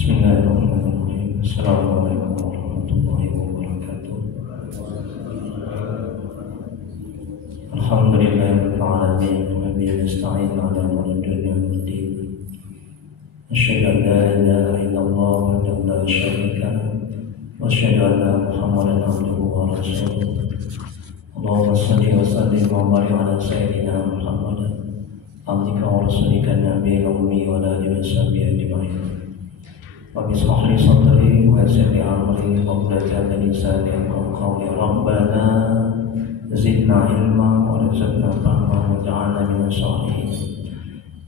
Bismillahirrahmanirrahim. Assalamualaikum warahmatullahi wabarakatuh. Alhamdulillahirabbil alamin wa bihi nasta'in 'ala umuri dunya waddin. Asyhadu an la ilaha illallah wahdahu la syarika lahu wa asyhadu anna Muhammadan 'abduhu wa rasuluh. Allahumma shalli wa sallim wa barik 'ala sayyidina Muhammadin abdika wa rasulika nabiyil ummi wa ala alihi wa sahbihi ajma'in. Rabbi shrah li sadri wa yassir li amri wahlul 'uqdatam min lisani yafqahu qawli. Rabbana zidna ilma warzuqna fahma waj'alna minas sholihin.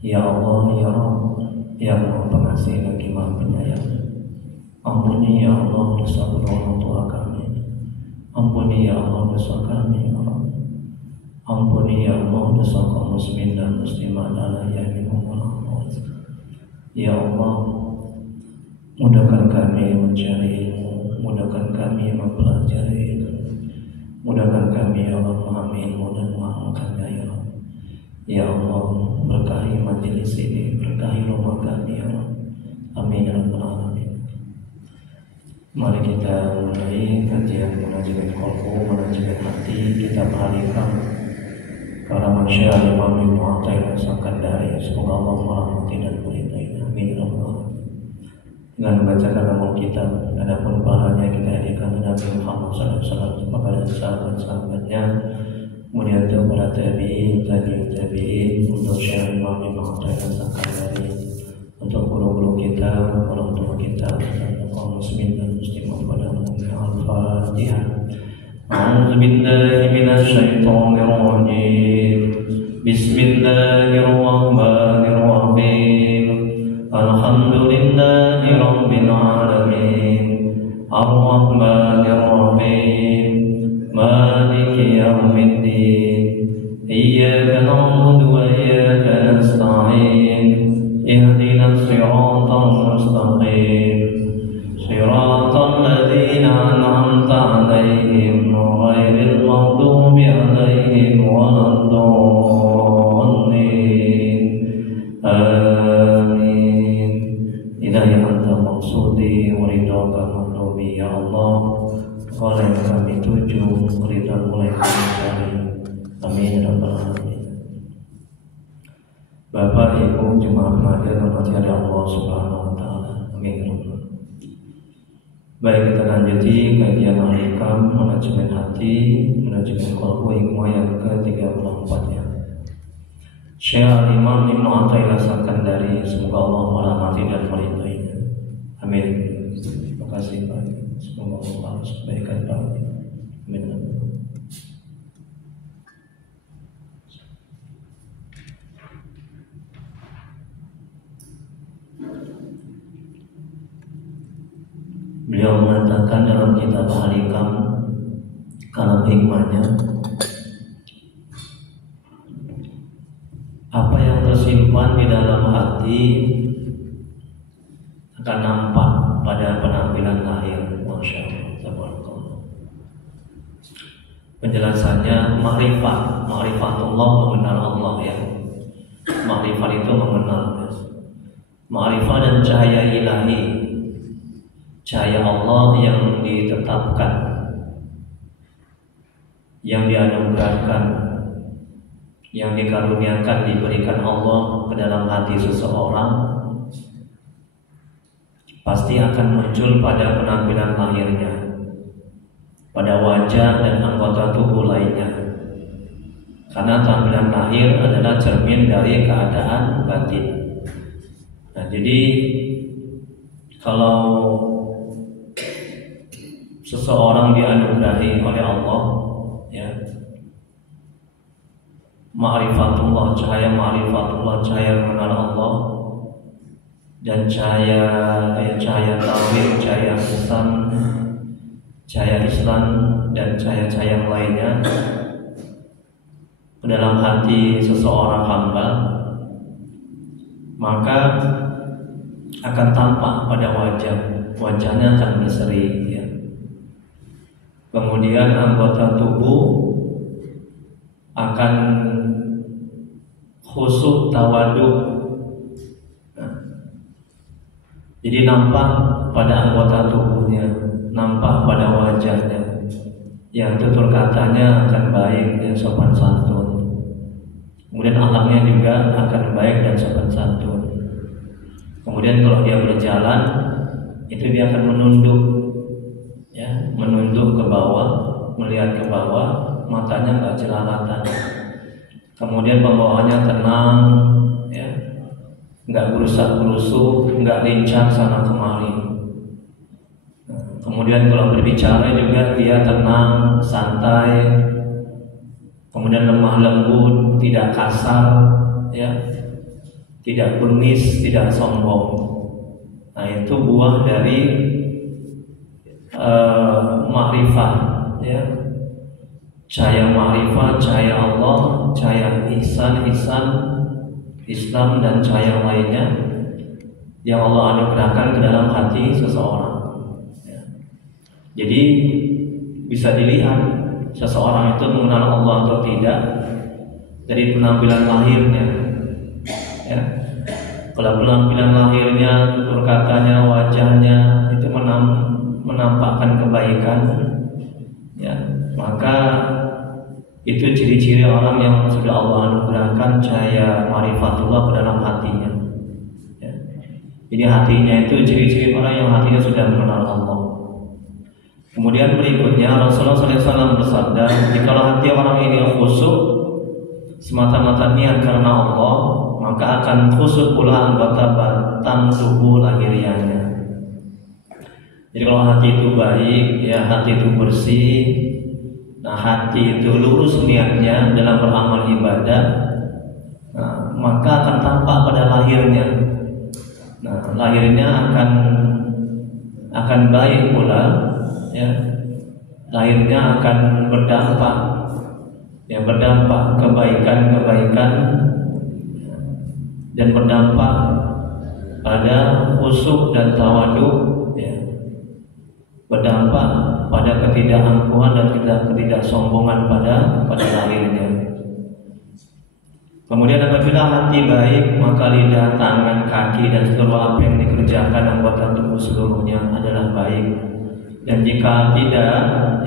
Ya Allah, ya Rabb, ya Maha Pengasih lagi Maha Penyayang, ampuni ya Allah dosa orang tua kami, ampuni ya Allah dosa kami, ya Allah. Ampuni ya Allah dosa kaum muslimin dan muslimat ala yaminum wa rahmat. Ya Allah, mudahkan kami mencari ilmu, mudahkan kami mempelajari ilmu, mudahkan kami ya Allah memahami ilmu dan mengamalkannya ya Allah. Ya Allah, berkahi majelis ini, berkahi rumah kami ya Allah. Amin ya rabbal alamin. Mari kita mulai kajian Munajat Qalbu, Munajat Hati. Kita perhatikan karangan Syekh Imam Ibnu Athaillah As-Sakandari. Semoga Allah merahmati dan meridai. Amin ya rabbal alamin. Dengan membacakan nama kitab, adapun pahalanya kita hadiahkan Nabi Muhammad SAW kepada sahabat-sahabatnya, kemudian kepada tabi'in, tabi'in, untuk Syekh Imam Ibnu Athaillah As-Sakandari, untuk guru-guru kita, orang tua kita, dan kaum muslimin dan muslimat pada umumnya. Al-Fatihah. A'udzu billahi minasy syaithanir rajim. Bismillahirrahmanirrahim. Alhamdulillahi rabbil alamin. Ar-Rahmanir Rahim. Maliki yaumiddin. Iyyaka na'budu wa iyyaka nasta'in. Ihdinas siratal mustaqim. Siratal ladzina an'amta 'alaihim ghairil maghdubi 'alaihim waladdallin. Amin. Hidayah anta maksudi wa ridhaka matlubi ya Allah. Qala yang kami tuju ridha mulai kami cari. Amin ya rabbal alamin. Bapak Ibu jemaah hadir rahmati Allah Subhanahu wa taala. Amin ya rabbal alamin. Baik, kita lanjuti kajian Al-Hikam Manajemen Hati, Manajemen Qalbu Hikmah yang ke-34 ya. Syekh Imam Ibnu Athaillah As-Sakandari, semoga Allah merahmati dan meridainya. Amin. Terima kasih Pak. Semoga Allah kebaikan Pak. Amin. Beliau mengatakan dalam kitab Al-Hikam, kalam hikmahnya, apa yang tersimpan di dalam hati akan nampak pada penampilan lahir. Masya Allah, tabarakallah. Penjelasannya, ma'rifatullah, mengenal Allah ya. Ma'rifat itu mengenal. Ma'rifat dan cahaya ilahi, cahaya Allah yang ditetapkan, yang dianugerahkan, yang dikaruniakan, diberikan Allah ke dalam hati seseorang, pasti akan muncul pada penampilan lahirnya, pada wajah dan anggota tubuh lainnya. Karena tampilan lahir adalah cermin dari keadaan batin. Nah, jadi kalau seseorang dianugerahi oleh Allah ya, ma'rifatullah, cahaya ma'rifatullah, cahaya mengenal Allah, dan cahaya tauhid, cahaya ihsan, cahaya Islam, dan cahaya-cahaya yang lainnya ke dalam hati seseorang hamba, maka akan tampak pada wajahnya akan berseri ya. Kemudian anggota tubuh akan khusyuk tawaduk. Jadi nampak pada anggota tubuhnya, nampak pada wajahnya, yang tutur katanya akan baik dan sopan santun. Kemudian akhlaknya juga akan baik dan sopan santun. Kemudian kalau dia berjalan, itu dia akan menunduk, ya, menunduk ke bawah, melihat ke bawah, matanya nggak jelalatan. Kemudian pembawaannya tenang, ya, nggak gerusak-gerusuk, nggak lincah sana kemari. Kemudian kalau berbicara juga dia tenang, santai, kemudian lemah lembut, tidak kasar, ya, tidak bengis, tidak sombong. Nah, itu buah dari ma'rifah, ya, cahaya ma'rifah, cahaya Allah, cahaya ihsan, Islam dan cahaya lainnya yang Allah anugerahkan ke dalam hati seseorang. Ya. Jadi bisa dilihat seseorang itu mengenal Allah atau tidak dari penampilan lahirnya. Ya. Kalau penampilan lahirnya, tutur katanya, wajahnya itu menampakkan kebaikan, ya, maka itu ciri-ciri orang yang sudah Allah anugerahkan cahaya marifatullah ke dalam hatinya, ya. Jadi hatinya itu ciri-ciri orang yang hatinya sudah mengenal Allah. Kemudian berikutnya Rasulullah SAW bersabda, jikalau hati orang ini khusyuk semata-mata niat karena Allah, maka akan khusyuk pula anggota batang tubuh lahiriahnya. Jadi kalau hati itu baik, ya, hati itu bersih, nah, hati itu lurus niatnya dalam beramal ibadah, nah, maka akan tampak pada lahirnya. Nah, lahirnya akan baik pula, ya, lahirnya akan berdampak, ya, berdampak kebaikan dan berdampak pada khusyuk dan tawaduk, ya, berdampak pada ketidakangkuhan dan ketidaksombongan pada lahirnya. Kemudian apabila hati baik, maka lidah, tangan, kaki dan seluruh apa yang dikerjakan anggota tubuh seluruhnya adalah baik. Dan jika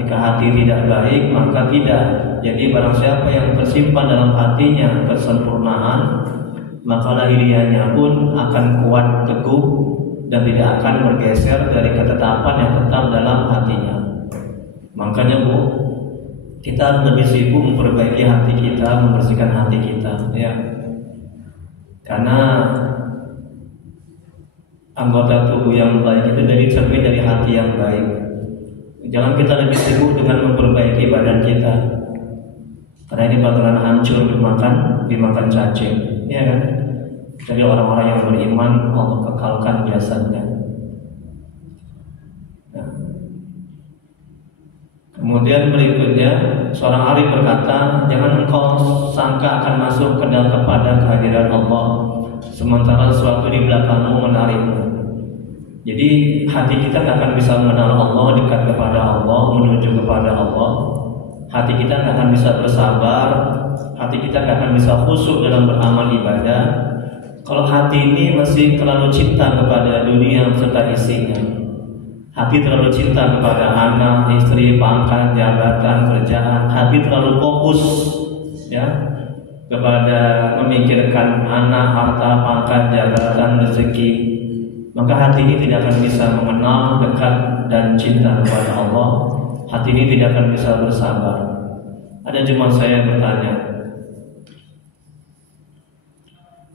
hati tidak baik, maka tidak. Jadi barang siapa yang tersimpan dalam hatinya kesempurnaan, maka lahiriahnya pun akan kuat teguh dan tidak akan bergeser dari ketetapan yang tetap dalam hatinya. Makanya Bu, kita lebih sibuk memperbaiki hati kita, membersihkan hati kita, ya. Karena anggota tubuh yang baik itu dari cermin dari hati yang baik. Jangan kita lebih sibuk dengan memperbaiki badan kita, karena ini bakalan hancur dimakan cacing, ya kan? Jadi orang-orang yang beriman Allah kekalkan biasanya. Nah. Kemudian berikutnya seorang arif berkata, jangan engkau sangka akan masuk kepada kehadiran Allah sementara sesuatu di belakangmu menarikmu. Jadi hati kita tidak akan bisa mengenal Allah, dekat kepada Allah, menuju kepada Allah. Hati kita tidak akan bisa bersabar, hati kita tidak akan bisa khusyuk dalam beramal ibadah kalau hati ini masih terlalu cinta kepada dunia serta isinya. Hati terlalu cinta kepada anak, istri, pangkat, jabatan, kerjaan. Hati terlalu fokus, ya, kepada memikirkan anak, harta, pangkat, jabatan, rezeki. Maka hati ini tidak akan bisa mengenal, dekat dan cinta kepada Allah. Hati ini tidak akan bisa bersabar. Ada jemaah saya bertanya,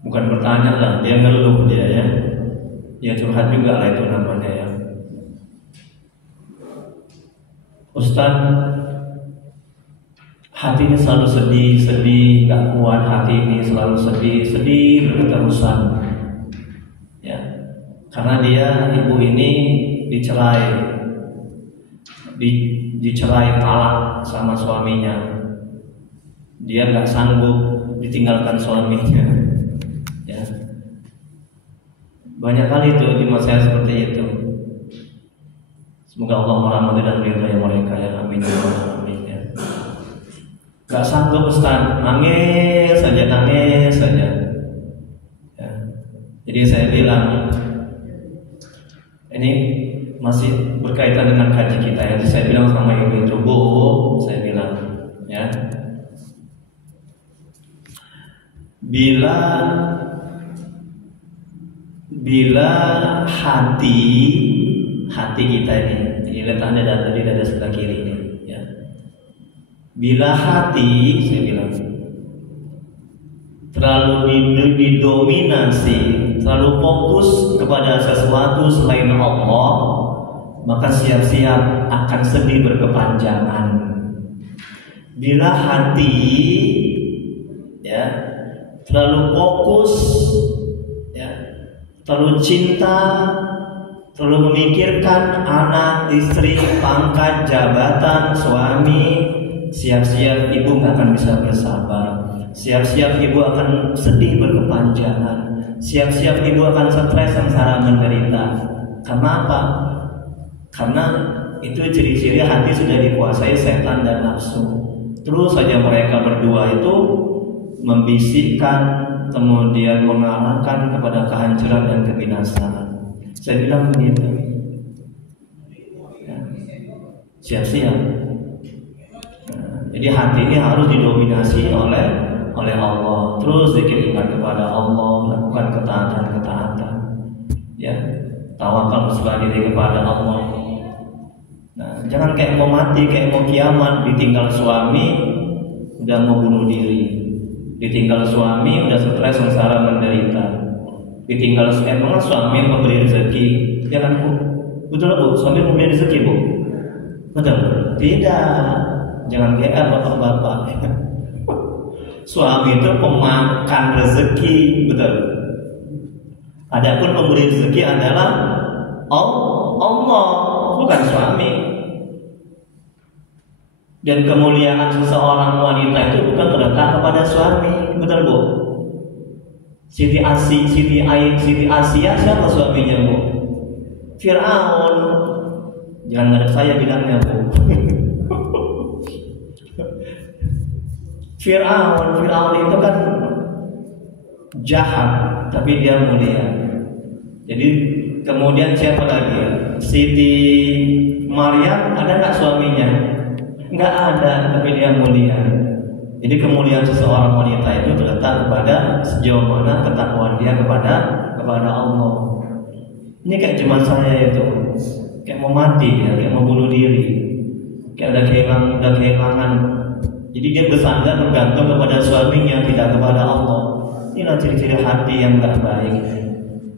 bukan bertanya lah, dia ngeluh dia, ya. Ya curhat juga lah itu namanya, ya. Ustaz, hati ini selalu sedih, gak kuat hati ini selalu sedih berterusan, ya. Karena ibu ini dicerai talak sama suaminya. Dia gak sanggup ditinggalkan suaminya, ya. Banyak kali itu di masa saya seperti itu. Semoga Allah merahmati dan meridai mereka, ya. Amin, ya. Gak sanggup Ustaz, nangis saja, ya. Jadi saya bilang, Ini masih berkaitan dengan kaji kita ya. Saya bilang sama ibu itu, Bu, saya bilang ya, bila hati kita ini lihat Anda di dada sebelah kiri ini ya. Bila hati, saya bilang, terlalu didominasi, terlalu fokus kepada sesuatu selain Allah, maka siap-siap akan sedih berkepanjangan. Bila hati ya terlalu fokus ya, terlalu cinta, terlalu memikirkan anak, istri, pangkat, jabatan, suami, siap-siap ibu gak akan bisa bersabar. Siap-siap ibu akan sedih berkepanjangan. Siap-siap ibu akan stres, sengsara, menderita. Karena apa? Karena itu ciri-ciri hati sudah dikuasai setan dan nafsu. Terus saja mereka berdua itu membisikkan, kemudian mengarahkan kepada kehancuran dan kebinasaan. Saya bilang begitu ya. Siap-siap. Jadi hati ini harus didominasi oleh Allah. Terus zikir, ingat kepada Allah, lakukan ketaatan ya, tawakal berserah diri kepada Allah. Nah, jangan kayak mau mati, kayak mau kiamat, ditinggal suami udah mau bunuh diri, ditinggal suami udah stres, sengsara, menderita, ditinggal suami memberi rezeki, ya kan Bu? Betul Bu, suami memberi rezeki Bu? Betul? Tidak, jangan kayak bapak-bapak. Suami itu pemakan rezeki, betul. Adapun pemberi rezeki adalah Allah, bukan suami. Dan kemuliaan seseorang wanita itu bukan terletak kepada suami, betul Bu? Siti Asia siapa suaminya Bu? Fir'aun. Jangan ada saya bilangnya Bu. Fir'aun itu kan jahat, tapi dia mulia. Jadi kemudian siapa lagi? Siti Maryam, ada nggak suaminya? Nggak ada, tapi dia mulia. Jadi kemuliaan seseorang wanita itu terletak kepada sejauh mana ketakwaan dia kepada Allah. Ini kayak cuma saya itu, kayak mau mati ya, kayak mau bunuh diri, kayak udah kehilangan. Jadi dia bersandar bergantung kepada suaminya, tidak kepada Allah. Inilah ciri-ciri hati yang tidak baik.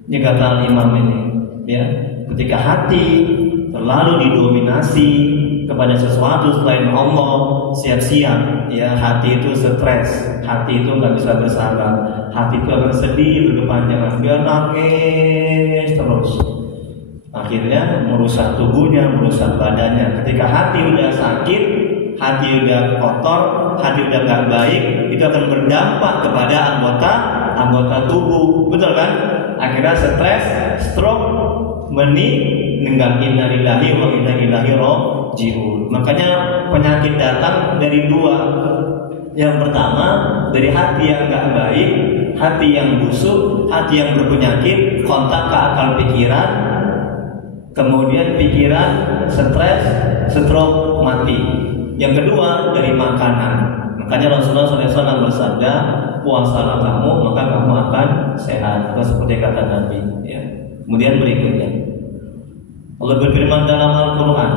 Ini kata Imam ini, ya. Ketika hati terlalu didominasi kepada sesuatu selain Allah, siap-siap, ya, hati itu stres, hati itu nggak bisa bersabar, hati itu akan sedih berkepanjangan, dia nangis terus. Akhirnya merusak tubuhnya, merusak badannya. Ketika hati udah sakit, hati udah kotor, hati udah gak baik, itu akan berdampak kepada anggota tubuh, betul kan? Akhirnya stres, stroke, meninggal. Inna lillahi wa inna ilaihi raji'un. Makanya penyakit datang dari dua. Yang pertama dari hati yang gak baik, hati yang busuk, hati yang berpenyakit, kontak ke akal pikiran, kemudian pikiran stres, stroke, mati. Yang kedua dari makanan. Makanya Rasulullah SAW bersabda, puasalah kamu maka kamu akan sehat, atau seperti kata Nabi ya. Kemudian berikutnya Allah berfirman dalam Al-Quran,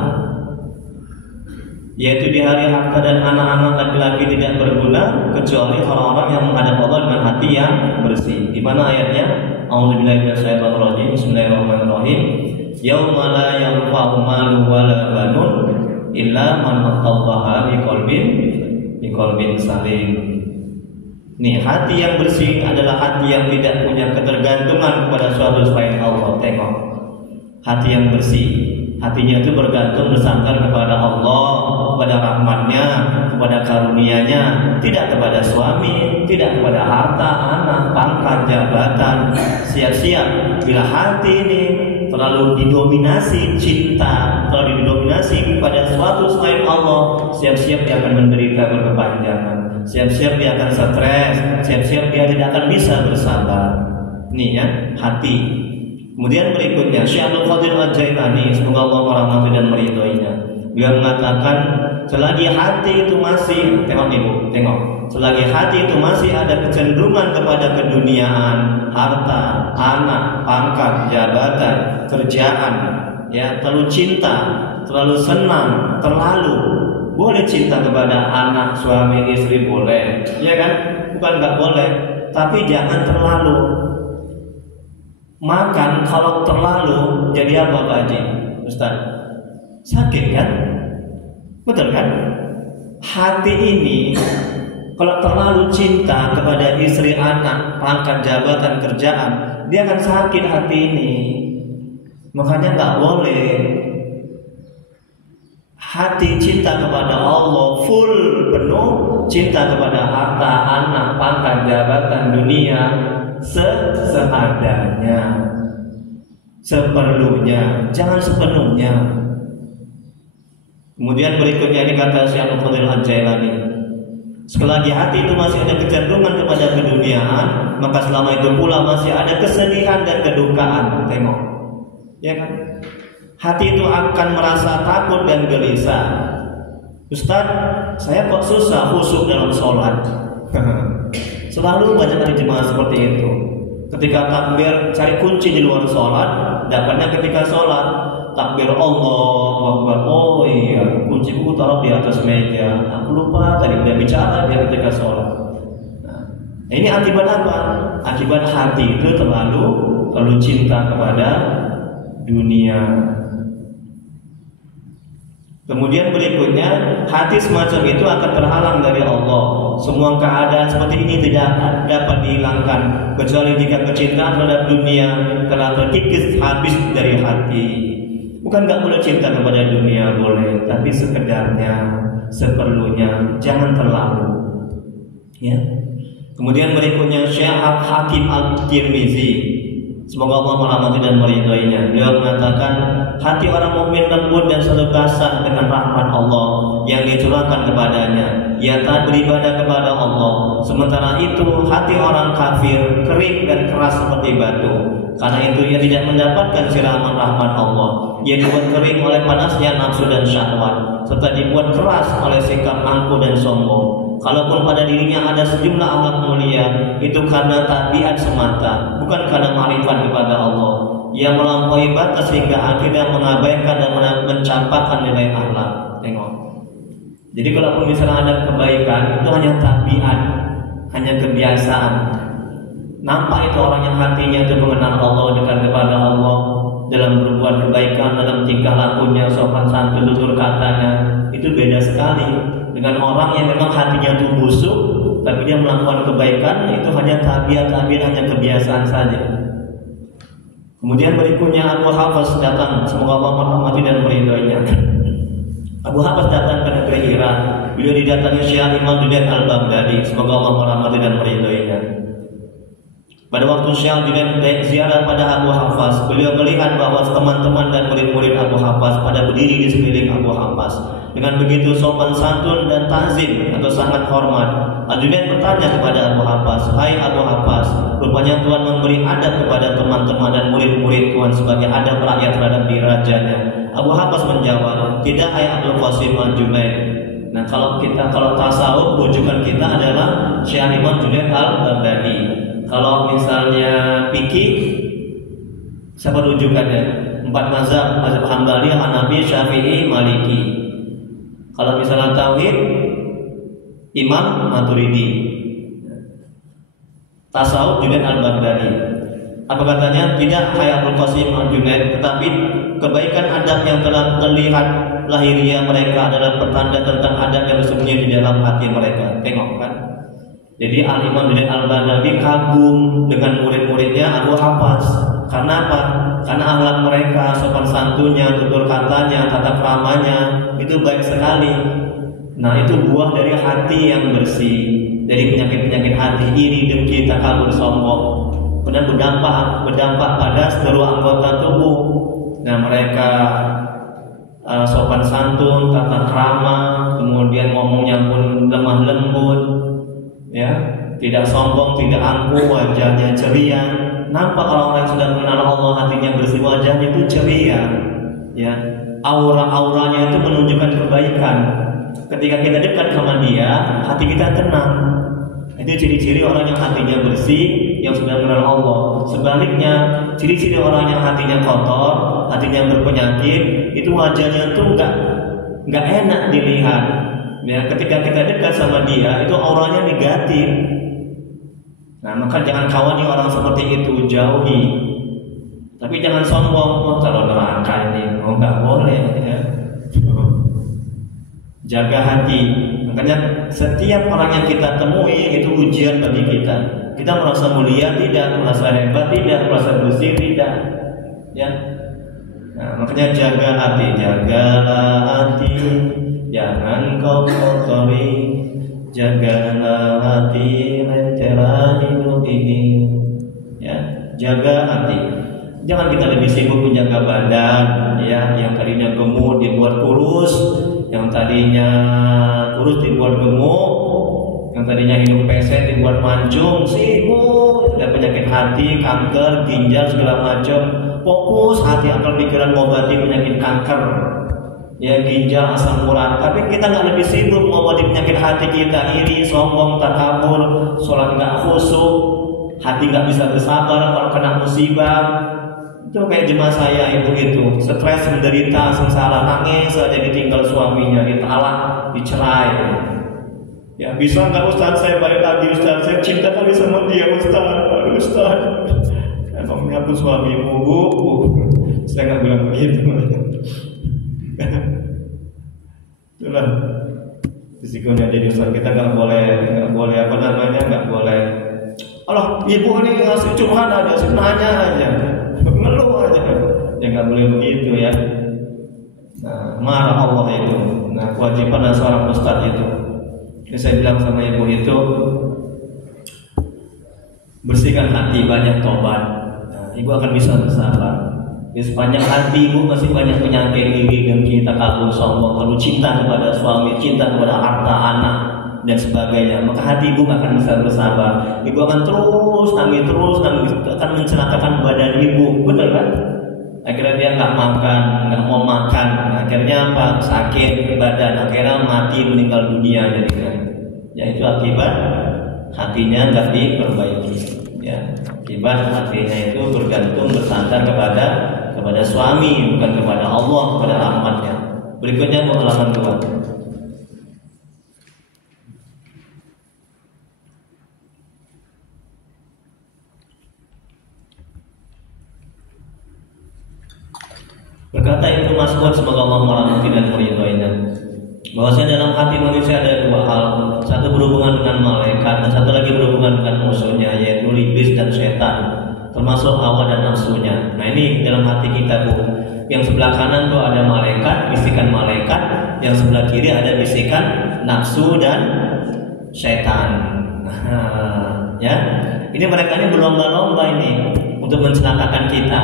yaitu di hari harta dan anak-anak laki-laki tidak berguna kecuali orang-orang yang menghadap Allah dengan hati yang bersih. Di mana ayatnya? A'udzubillahi minasyaitonir rajim. Bismillahirrahmanirrahim. Yauma la yanfa'u malun wala banun illa man atallaha biqalbin salim. Nih, hati yang bersih adalah hati yang tidak punya ketergantungan kepada suatu selain Allah. Tengok, hati yang bersih, hatinya itu bergantung, bersandar kepada Allah, kepada rahmatnya, kepada karunia-Nya, tidak kepada suami, tidak kepada harta, anak, pangkat, jabatan. Siap-siap bila hati ini terlalu didominasi cinta, terlalu didominasi kepada suatu selain Allah, siap-siap dia akan menderita berkepanjangan, siap-siap dia akan stres, siap-siap dia tidak akan bisa bersabar. Nih ya, hati. Kemudian berikutnya Syekh Abdul Qadir Al-Jailani, semoga Allah merahmati dan meridhoinya, beliau mengatakan selagi hati itu masih, tengok ibu, tengok, selagi hati itu masih ada kecenderungan kepada keduniaan, harta, anak, pangkat, jabatan, kerjaan, ya, terlalu cinta, terlalu senang, terlalu, boleh cinta kepada anak, suami, istri boleh, ya kan? Bukan nggak boleh, tapi jangan terlalu. Makan kalau terlalu jadi apa Pak Haji? Ustaz, sakit kan? Betul kan? Hati ini kalau terlalu cinta kepada istri, anak, pangkat, jabatan, kerjaan, dia akan sakit hati ini. Makanya nggak boleh. Hati cinta kepada Allah full penuh, cinta kepada harta, anak, pangkat, jabatan, dunia seadanya, seperlunya, jangan sepenuhnya. Kemudian berikutnya ini kata Syekh Abdul Qadir Al-Jailani, selagi hati itu masih ada kecenderungan kepada keduniaan, maka selama itu pula masih ada kesedihan dan kedukaan. Tengok, ya kan? Hati itu akan merasa takut dan gelisah. Ustaz, saya kok susah khusyuk dalam sholat. Selalu banyak dari jemaah seperti itu. Ketika takbir cari kunci di luar sholat, dapatnya ketika sholat takbir Allahu Akbar. Oh iya, kunciku taruh di atas meja. Aku lupa tadi udah bicara dia ketika sholat. Nah, ini akibat apa? Akibat hati itu terlalu cinta kepada dunia. Kemudian berikutnya, hati semacam itu akan terhalang dari Allah. Semua keadaan seperti ini tidak dapat dihilangkan kecuali jika kecintaan terhadap dunia telah terkikis habis dari hati. Bukan nggak boleh cinta kepada dunia, boleh, tapi sekedarnya, seperlunya, jangan terlalu. Ya. Kemudian berikutnya Syekh Hakim Al-Tirmizi, semoga Allah merahmati dan meridhoinya, beliau mengatakan hati orang mukmin lembut dan selalu basah dengan rahmat Allah yang dicurahkan kepadanya. Ia taat beribadah kepada Allah. Sementara itu hati orang kafir kering dan keras seperti batu. Karena itu ia tidak mendapatkan siraman rahmat Allah. Ia dibuat kering oleh panasnya nafsu dan syahwat, serta dibuat keras oleh sikap angkuh dan sombong. Kalaupun pada dirinya ada sejumlah akhlak mulia, itu karena tabiat semata, bukan karena ma'rifat kepada Allah. Ia melampaui batas hingga akhirnya mengabaikan dan mencampakkan nilai akhlak. Tengok. Jadi kalaupun misalnya ada kebaikan, itu hanya tabiat, hanya kebiasaan. Nampak itu orang yang hatinya itu mengenal Allah, dekat kepada Allah, dalam berbuat kebaikan, dalam tingkah lakunya, sopan santun, tutur katanya, itu beda sekali dengan orang yang memang hatinya itu busuk, tapi dia melakukan kebaikan, itu hanya tabiat-tabiat, hanya kebiasaan saja. Kemudian berikutnya Abu Hafs datang, semoga Allah merahmati dan meridhoinya. Abu Hafs datang ke negeri Irak. Beliau didatangi Syekh Imam Junaid Al-Baghdadi, semoga Allah merahmati dan meridhoinya. Pada waktu Syekh Junaid ziarah pada Abu Hafs, beliau melihat bahwa teman-teman dan murid-murid Abu Hafs pada berdiri di sekeliling Abu Hafs dengan begitu sopan santun dan ta'zim atau sangat hormat. Al-Junaid bertanya kepada Abu Hafs, "Hai Abu Hafs, rupanya Tuhan memberi adab kepada teman-teman dan murid-murid Tuhan sebagai adab rakyat terhadap diri rajanya." Abu Hafs menjawab, "Tidak, hai Abdul Qasim Al-Junaid." Nah, kalau tasawuf, rujukan kita adalah Syekh Imam Junaid Al-Baghdadi. Kalau misalnya fikih, siapa rujukannya? 4 mazhab, mazhab Hambali, Hanafi, Syafi'i, Maliki. Kalau misalnya tauhid, Imam Maturidi. Tasawuf Junaid Al-Baghdadi. Apa katanya? Tidak, hai Abdul Qasim Al-Junaid, tetapi kebaikan adab yang telah terlihat lahiriah mereka adalah pertanda tentang adab yang sesungguhnya di dalam hati mereka. Tengok kan? Jadi Al-Imam Junaid Al-Baghdadi kagum dengan murid-muridnya Abu Hafs. Karena apa? Karena akhlak mereka, sopan santunnya, tutur katanya, tata keramanya itu baik sekali. Nah, itu buah dari hati yang bersih, dari penyakit-penyakit hati, iri, dengki, takabur, sombong. Kemudian berdampak pada seluruh anggota tubuh. Nah, mereka sopan santun, tata krama, kemudian ngomongnya pun lemah lembut, ya, tidak sombong, tidak angkuh, wajahnya ceria. Nampak orang-orang yang sudah mengenal Allah hatinya ceria, ya. Aura-auranya itu menunjukkan kebaikan. Ketika kita dekat sama dia, hati kita tenang. Itu ciri-ciri orang yang hatinya bersih, yang sudah mengenal Allah. Sebaliknya, ciri-ciri orang yang hatinya kotor, hatinya berpenyakit, itu wajahnya tuh nggak enak dilihat. Ya, ketika kita dekat sama dia, itu auranya negatif. Nah, maka jangan kawani orang seperti itu, jauhi. Tapi jangan sombong, kalau neraka ini, nggak boleh. Ya. Jaga hati. Makanya setiap orang yang kita temui itu ujian bagi kita. Kita merasa mulia tidak, merasa hebat tidak, merasa bersih tidak. Ya. Nah, makanya jaga hati, jangan kau kotori. Jagalah hati, lentera hidup ini. Ya, jaga hati. Jangan kita lebih sibuk menjaga badan, ya, yang tadinya gemuk dibuat kurus, yang tadinya kurus dibuat gemuk, yang tadinya hidung pesek dibuat mancung, sibuk, ada penyakit hati, kanker, ginjal segala macam. Fokus hati, akal, pikiran mengobati penyakit kanker, ya, ginjal, asam urat. Tapi kita nggak lebih sibuk mengobati penyakit hati kita, iri, sombong, takabur, sholat nggak khusyuk, hati nggak bisa bersabar kalau kena musibah. Itu kayak jemaah saya ibu itu, stres, menderita, sengsara, nangis saja ditinggal suaminya, ditalak, dicerai. Ya, bisa nggak Ustaz saya balik lagi Ustaz, saya cinta kali sama dia Ustaz. Emangnya pun suamimu, bu. Saya nggak bilang begitu. Itulah risikonya jadi Ustaz, kita nggak boleh apa namanya, nggak boleh. Allah, ibu ini ngasih curhat aja, nanya aja, ngeluh aja, ya nggak boleh begitu ya. Nah, marah Allah itu. Nah, kewajiban seorang ustadz itu. Jadi saya bilang sama ibu itu, bersihkan hati, banyak tobat. Nah, ibu akan bisa bersabar. Di sepanjang hati ibu masih banyak penyakit, iri, dengki, takabur, sombong, lalu cinta kepada suami, cinta kepada harta, anak, dan sebagainya, maka hati ibu akan bisa bersabar. Ibu akan terus nangis, akan mencelakakan badan ibu, betul kan? Akhirnya dia nggak makan, nggak mau makan, akhirnya apa? Sakit badan, akhirnya mati, meninggal dunia jadinya. Ya, itu akibat hatinya nggak diperbaiki. Ya, akibat hatinya itu bergantung, bersandar kepada suami, bukan kepada Allah, kepada rahmatnya. Berikutnya halaman 2. Berkata Ibnu Mas'ud, semoga Allah merahmati dan meridhoinya, bahwasanya dalam hati manusia ada dua hal, satu berhubungan dengan malaikat dan satu lagi berhubungan dengan musuhnya, yaitu iblis dan setan, termasuk hawa dan nafsunya. Nah, ini dalam hati kita, Bu. Yang sebelah kanan tuh ada malaikat, bisikan malaikat, yang sebelah kiri ada bisikan nafsu dan setan. Ya, ini mereka ini berlomba-lomba ini untuk mencelakakan kita.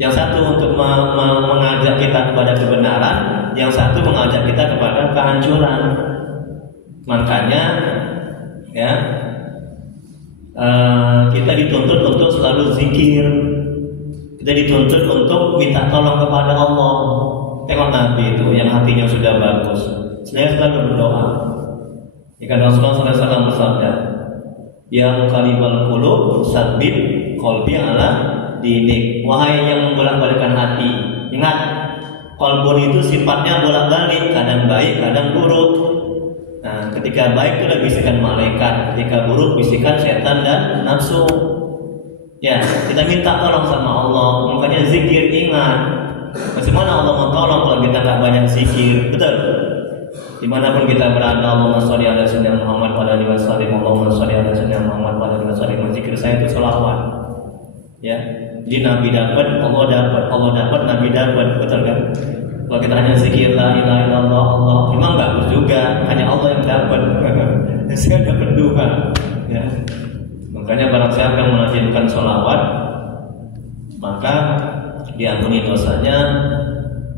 Yang satu untuk mengajak kita kepada kebenaran, yang satu mengajak kita kepada kehancuran. Makanya, ya, kita dituntut untuk selalu zikir. Kita dituntut untuk minta tolong kepada Allah. Tengok Nabi itu yang hatinya sudah bagus, saya selalu berdoa. Jika Rasulullah SAW bersabda, "Ya muqallibal qulub, tsabbit qalbi ala didik." Wahai yang membolak-balikkan hati, ingat, qalbun itu sifatnya bolak-balik, kadang baik, kadang buruk. Nah, ketika baik itu ada bisikan malaikat, ketika buruk bisikan setan dan nafsu. Ya, kita minta tolong sama Allah. Makanya zikir, ingat. Bagaimana Allah mau tolong kalau kita nggak banyak zikir, betul? Dimanapun kita berada, Allahumma sholli ala sayyidina Muhammad wa ala alihi wasallam, Allahumma sholli ala sayyidina Muhammad wa ala alihi wasallam. Zikir saya itu sholawat. Ya, jadi Nabi dapat, Allah dapat, Nabi dapat, betul kan? Kalau kita hanya zikir la ilaha illallah, Allah, memang bagus juga, hanya Allah yang dapat. Saya dapat dua. Ya. Makanya barang siapa yang melazimkan sholawat, maka diampuni dosanya.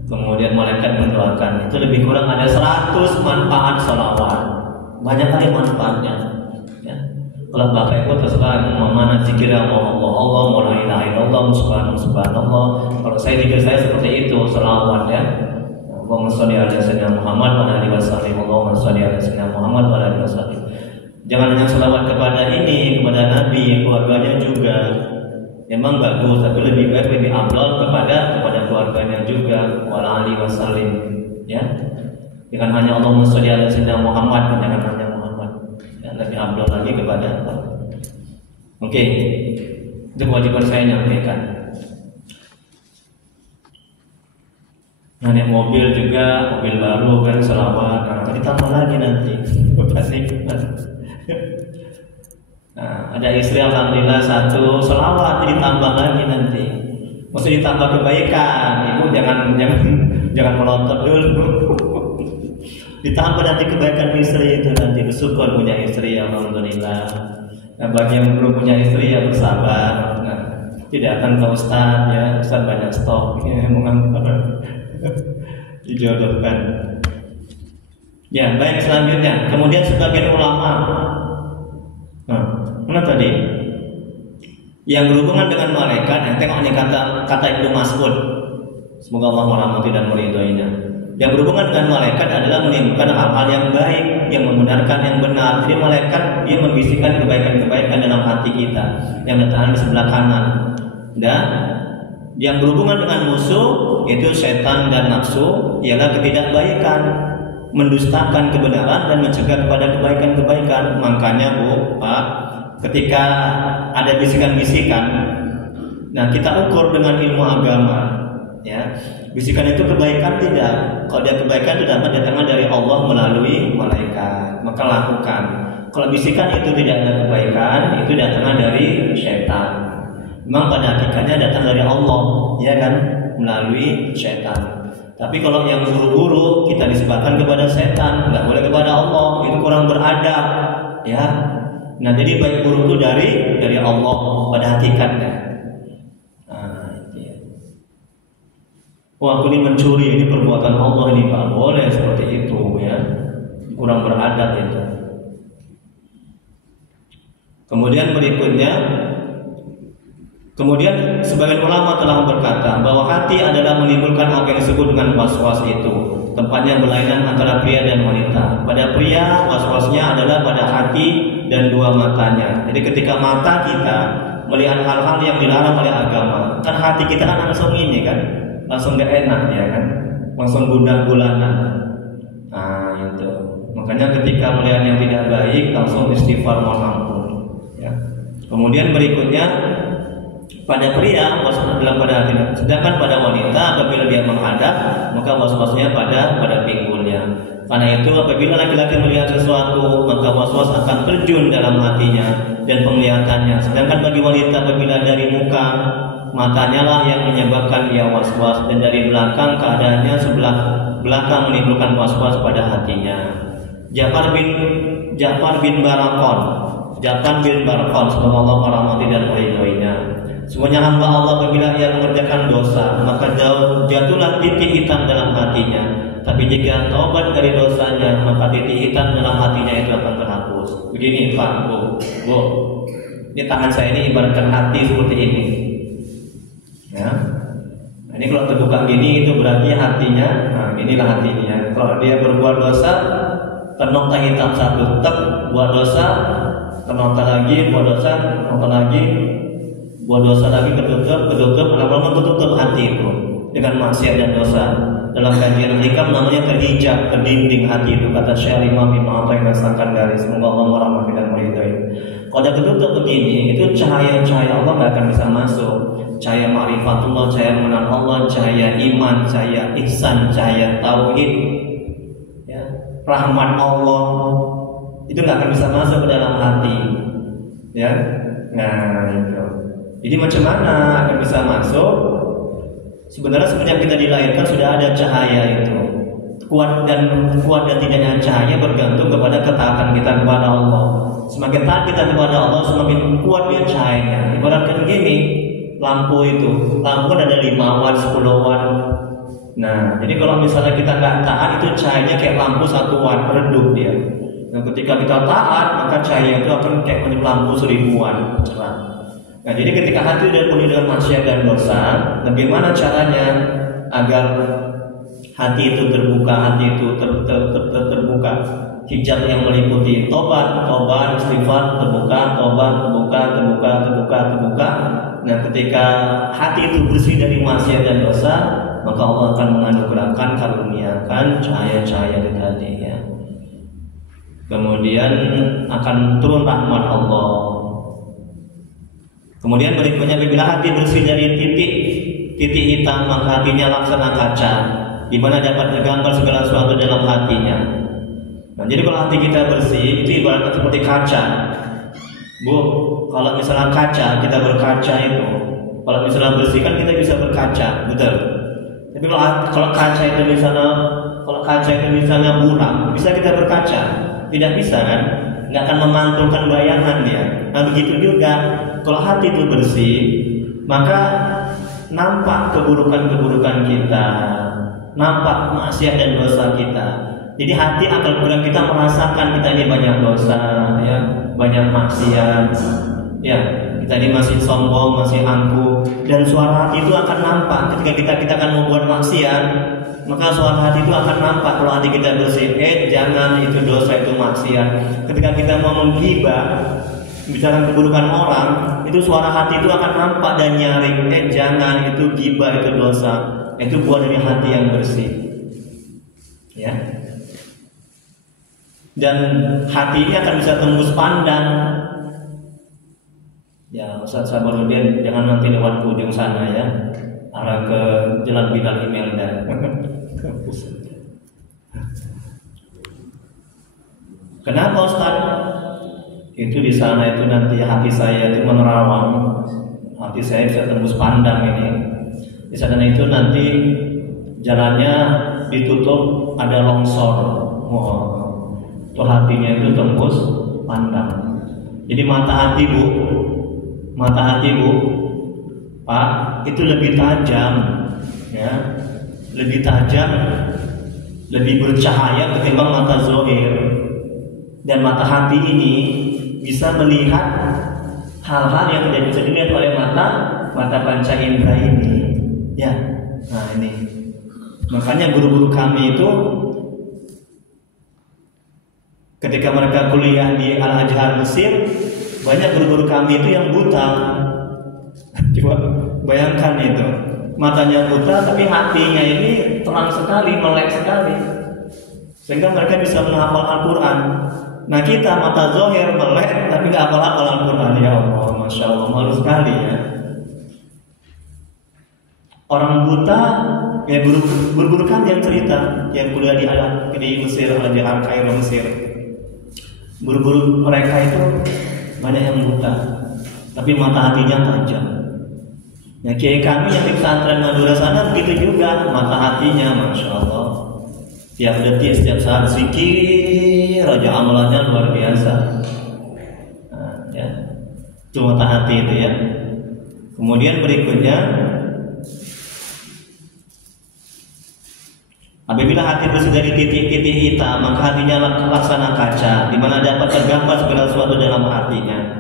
Kemudian malaikat mendoakan. Itu lebih kurang ada 100 manfaat sholawat. Banyak kali manfaatnya. Ya. Kalau Bapak Ibu terserah mau mana zikirnya, mau Allah, mau la ilaha illallah, subhanallah. Kalau saya zikir saya seperti itu, selawat ya. Allahumma sholli ala sayyidina Muhammad wa ala alihi wasallam. Allahumma sholli ala sayyidina Muhammad wa ala alihi wasallam. Jangan hanya selawat kepada kepada Nabi, keluarganya juga. Memang bagus, tapi lebih baik lebih afdal kepada keluarganya juga, wa ala alihi wasallam. Ya. Jangan hanya Allahumma sholli ala sayyidina Muhammad, jangan hanya lebih abdul lagi kepada Allah. Oke, itu kewajiban saya nyampaikan. Nah, naik mobil juga, mobil baru kan selawat, nah, ditambah lagi nanti. Nah, ada istri alhamdulillah satu selawat, ditambah lagi nanti. Mesti ditambah kebaikan. Ibu jangan melotot dulu. Ditambah nanti kebaikan istri itu, nanti bersyukur punya istri, alhamdulillah. Nah, bagi yang belum punya istri ya bersabar. Nah, tidak akan ke Ustaz ya, Ustaz banyak stok ya, dijodohkan. Ya, baik, selanjutnya. Kemudian sebagian ulama, mana tadi? Yang berhubungan dengan malaikat, yang tengok ini kata Ibnu Mas'ud. Semoga Allah merahmati dan meridhoinya. Yang berhubungan dengan malaikat adalah menimbulkan hal-hal yang baik, yang membenarkan yang benar. Jadi malaikat dia membisikkan kebaikan-kebaikan dalam hati kita yang letakkan di sebelah kanan. Dan yang berhubungan dengan musuh yaitu setan dan nafsu ialah ketidakbaikan, mendustakan kebenaran dan mencegah kepada kebaikan-kebaikan. Makanya Bu, Pak, ketika ada bisikan-bisikan, nah kita ukur dengan ilmu agama. Ya, bisikan itu kebaikan tidak. Kalau dia kebaikan itu datangnya dari Allah melalui malaikat, maka lakukan. Kalau bisikan itu tidak ada kebaikan, itu datangnya dari syaitan. Memang pada hakikatnya datang dari Allah, ya kan, melalui syaitan. Tapi kalau yang buru-buru kita disebabkan kepada setan, nggak boleh kepada Allah, itu kurang beradab, ya. Nah, jadi baik buruk itu dari Allah pada hakikatnya. Wah, aku ini mencuri, ini perbuatan Allah, ini nggak boleh seperti itu, ya. Kurang beradab itu. Kemudian sebagian ulama telah berkata bahwa hati adalah menimbulkan apa yang disebut dengan was-was itu. Tempatnya berlainan antara pria dan wanita. Pada pria, was-wasnya adalah pada hati dan dua matanya. Jadi ketika mata kita melihat hal-hal yang dilarang oleh agama, kan hati kita kan langsung ini kan, langsung gak enak ya kan, langsung gundah-gulanan. Nah itu, makanya ketika melihat yang tidak baik langsung istighfar mohon ampun. Ya. Kemudian berikutnya pada pria was-was adalah pada hati, sedangkan pada wanita apabila dia menghadap maka was-wasnya pada pinggulnya. Karena itu apabila laki-laki melihat sesuatu maka was-was akan terjun dalam hatinya dan penglihatannya. Sedangkan bagi wanita apabila dari muka matanya lah yang menyebabkan dia was-was, dan dari belakang keadaannya sebelah belakang menimbulkan was-was pada hatinya. Ja'far bin Barakon, semoga Allah merahmati dan meridhoinya. Semuanya hamba Allah apabila ia mengerjakan dosa maka jatuhlah titik hitam dalam hatinya. Tapi jika taubat dari dosanya maka titik hitam dalam hatinya itu akan terhapus. Begini Pak, Bu, ini tangan saya ini ibaratkan hati seperti ini. Ya, nah, ini kalau terbuka gini itu berarti hatinya. Nah, inilah hatinya. Kalau dia berbuat dosa, penonton hitam satu, buat dosa, penonton lagi, buat dosa, penonton lagi, buat dosa lagi, ketutup, lama-lama ketutup hati itu dengan maksiat dan dosa. Dalam kajian hikam namanya terhijab, terdinding hati itu, kata Syekh Imam Ibnu Athaillah mengatakan dari semoga Allah merahmati dan meridhai. Kalau ada ketutup begini, itu cahaya-cahaya Allah nggak akan bisa masuk. Cahaya ma'rifatullah, cahaya mengenal Allah, cahaya iman, cahaya ihsan, cahaya tauhid, ya, rahmat Allah, itu nggak akan bisa masuk ke dalam hati, ya. Nah itu. Jadi macam mana akan bisa masuk? Sebenarnya semenjak kita dilahirkan sudah ada cahaya itu. Kuat dan tidaknya cahaya bergantung kepada ketaatan kita kepada Allah. Semakin taat kita kepada Allah, semakin kuat dia cahayanya. Ibaratkan gini, lampu kan ada 5 watt, 10 watt. Nah, jadi kalau misalnya kita nggak taat itu cahayanya kayak lampu 1 watt, redup dia. Nah, ketika kita taat, maka cahaya itu akan kayak lampu 1000-an cerah. Nah, jadi ketika hati sudah penuh dengan maksiat dan dosa, bagaimana caranya agar hati itu terbuka, hati itu terbuka? Hijab yang meliputi tobat, istighfar, terbuka. Nah, ketika hati itu bersih dari maksiat dan dosa, maka Allah akan menganugerahkan, karuniakan cahaya-cahaya di hatinya. Kemudian akan turun rahmat Allah. Kemudian berikutnya, bila hati bersih dari titik hitam, maka hatinya laksana kaca, di mana dapat tergambar segala sesuatu dalam hatinya. Nah, jadi kalau hati kita bersih, itu ibaratnya seperti kaca. Bu, kalau misalnya kaca, kita berkaca itu, kalau misalnya bersih kan kita bisa berkaca, betul. Tapi kalau kaca itu misalnya buram, bisa kita berkaca? Tidak bisa kan? Nggak akan memantulkan bayangan dia. Nah, begitu juga kalau hati itu bersih, maka nampak keburukan-keburukan kita, nampak maksiat dan dosa kita. Jadi hati akan benar kita merasakan kita ini banyak dosa, ya, banyak maksiat, ya, kita ini masih sombong, masih angkuh, dan suara hati itu akan nampak ketika kita akan membuat maksiat. Maka suara hati itu akan nampak kalau hati kita bersih. Jangan, itu dosa, itu maksiat. Ketika kita mau menggibah, bicara keburukan orang, itu suara hati itu akan nampak dan nyaring. Jangan, itu gibah, itu dosa. Itu buat dari hati yang bersih. Ya. Dan hati ini akan bisa tembus pandang. Ya, Ustaz Sabarudin, jangan nanti lewat ke ujung sana ya, arah ke Jalan Bidal Imelda. Kenapa Ustaz? Itu di sana itu nanti hati saya itu menerawang, hati saya bisa tembus pandang ini. Di sana itu nanti jalannya ditutup, ada longsor. Itu hatinya itu tembus pandang. Jadi mata hati bu, Pak, itu lebih tajam, ya, lebih tajam, lebih bercahaya ketimbang mata zahir. Dan mata hati ini bisa melihat hal-hal yang tidak bisa dilihat oleh mata panca indera ini, ya. Nah ini, makanya guru-guru kami itu ketika mereka kuliah di Al-Azhar Mesir, banyak guru-guru kami itu yang buta. Coba bayangkan itu, matanya buta tapi hatinya ini terang sekali, melek sekali, sehingga mereka bisa menghafal Al-Quran. Nah kita mata zahir melek tapi nggak hafal Al-Quran. Ya Allah, Masya Allah, malu sekali ya. Orang buta, ya guru-guru kan yang cerita, yang kuliah di Mesir, Al-Azhar Kairo Mesir. Guru-guru mereka itu banyak yang buta, tapi mata hatinya tajam. Nah, kiai kami yang di pesantren Madura sana begitu juga, mata hatinya, Masya Allah. Tiap detik, setiap saat zikir, raja amalannya luar biasa. Nah, ya, itu mata hati itu ya. Kemudian berikutnya, apabila hati bersih dari titik-titik hitam, maka hatinya laksana kaca, di mana dapat tergambar segala sesuatu dalam hatinya.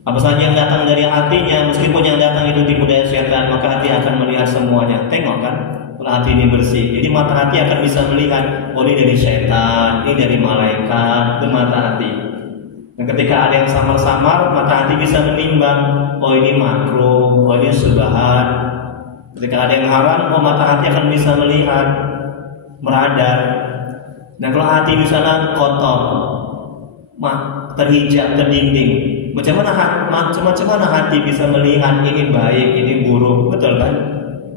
Apa saja yang datang dari hatinya, meskipun yang datang itu tipu daya setan, maka hati akan melihat semuanya. Tengok kan, kalau hati ini bersih, jadi mata hati akan bisa melihat, oh ini dari setan, ini dari malaikat, itu mata hati. Dan ketika ada yang samar-samar, mata hati bisa menimbang, oh ini makruh, oh ini subhan. Ketika ada yang haram, oh mata hati akan bisa melihat, meradar. Dan kalau hati misalnya kotor, terhijab, terdinding, macam mana hati bisa melihat ini baik, ini buruk, betul kan?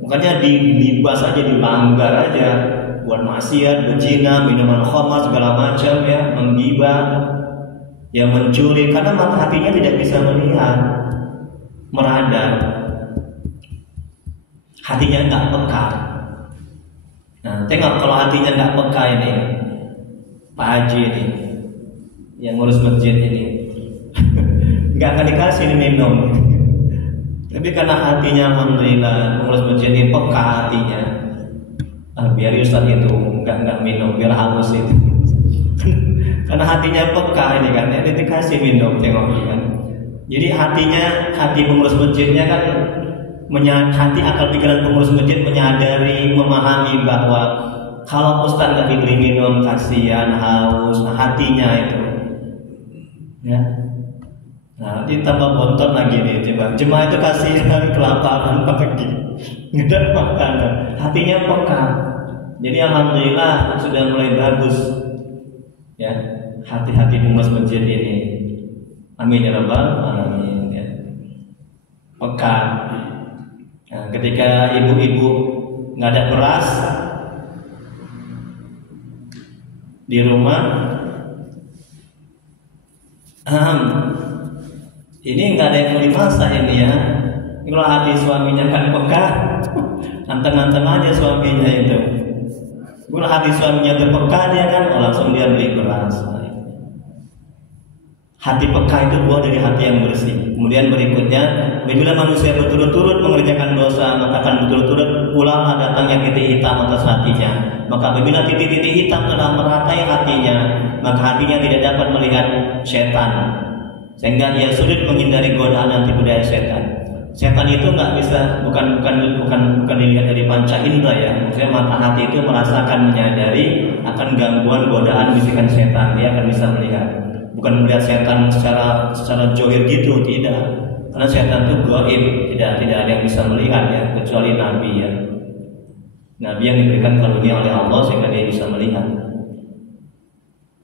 Makanya dilibas aja, dilanggar aja, buat maksiat, berzina, minuman khamar segala macam ya, menggibah, ya mencuri, karena mata hatinya tidak bisa melihat, meradar, hatinya nggak peka. Nah, tengok kalau hatinya nggak peka ini, Pak Haji ini, yang ngurus masjid ini, nggak akan dikasih ini minum. Tapi karena hatinya alhamdulillah, pengurus masjid ini peka hatinya, biar Ustaz itu nggak minum, biar haus itu. Karena hatinya peka ini kan, ya dikasih minum tengok ini kan. Jadi hati pengurus masjidnya kan hati akal pikiran pengurus masjid menyadari, memahami bahwa kalau ustaz nggak diberi minum kasihan, haus, hatinya itu, ya. Nah, ditambah bontot lagi nih, coba jemaah itu kasihan, kelaparan, pagi, nggak ada makanan, hatinya peka. Jadi alhamdulillah sudah mulai bagus, ya, hati-hati pengurus masjid ini. Amin ya rabbal alamin, ya. Peka. Nah, ketika ibu-ibu nggak ada beras di rumah, ini nggak ada yang mau dimasak ini ya. Kalau hati suaminya kan peka, anteng-anteng aja suaminya itu. Kalau hati suaminya terpeka dia kan, langsung dia beli beras. Hati peka itu buah dari hati yang bersih. Kemudian berikutnya, bila manusia berturut-turut mengerjakan dosa, maka akan berturut-turut pula datangnya titik hitam atas hatinya. Maka apabila titik-titik hitam telah meratai hatinya, maka hatinya tidak dapat melihat setan, sehingga ia sulit menghindari godaan dan tipu daya setan. Setan itu nggak bisa, bukan dilihat dari panca indera ya. Maksudnya mata hati itu merasakan, menyadari akan gangguan, godaan, bisikan setan. Dia akan bisa melihat. Bukan melihat setan secara zohir gitu, tidak. Karena setan itu gaib, tidak ada yang bisa melihat ya, kecuali Nabi ya. Nabi yang diberikan karunia oleh Allah sehingga dia bisa melihat.